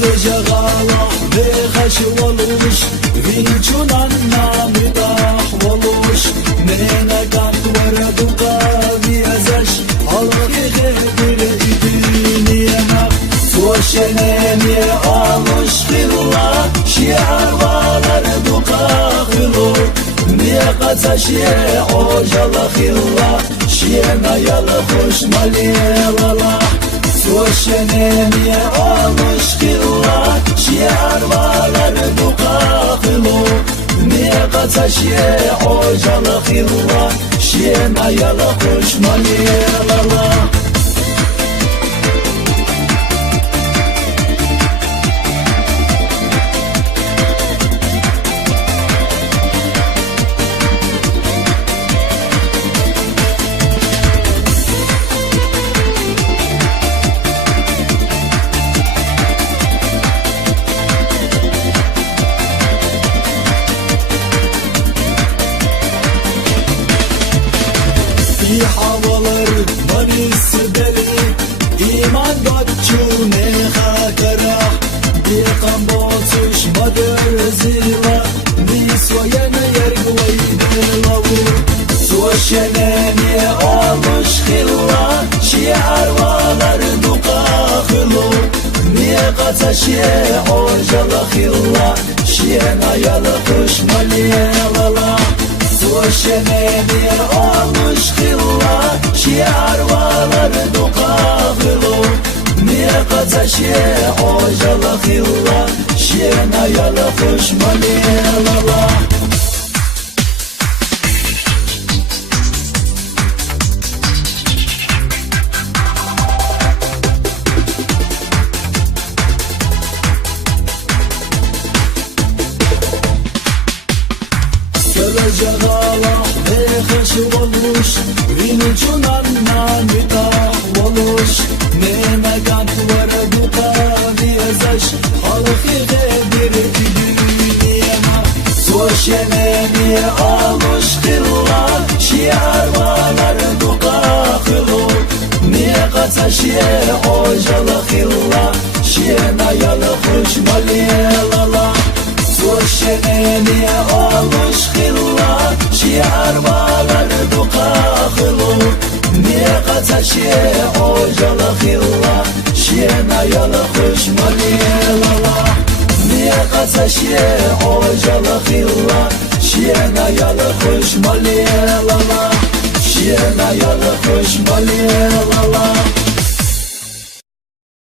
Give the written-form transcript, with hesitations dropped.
جغالة بخش ولوش فينشون عنا مداح ولوش نينا كان ورد وقابي أزش حلقي غير الدنيا سوشنيني آلوش خلا شعر والرد وقاخلو ميقات شيع وجل خلا شينا يلا خوش مليلا سوشنيني آلوش خلا شعر والرد وقاخلو ميقات شيع وجل خلا شينا يلا خوش مليلا في حواlar manis deli iman gatçune khatara diqam botuş mader zila nisoyana yergwaydilavu soşeneni almış khilla şiar valar duqakhlu niqata şi'o jala khilla şi'na yala kuş maliyala soşeneni almış khilla şiar valar duqakhlu niqata şi'o jala khilla şi'na yala kuş maliyala جغالة بخش ولوش وينجون عنا مداح ولوش نيما كانت ورد وقابي أزش خلقي غير الدنيا سوشنيني آلوش خلا شعر والرد وقاخلو نيقات شيع وجل خلا شينا يلا خوش مليلا سوشنيني آلوش خلا شعر والرد وقاخلو نيقات شيع وجل خلا شينا يلا خوش مليلا نيقات شيع وجل خلا شينا يلا خوش مليلا شينا يلا خوش مليلا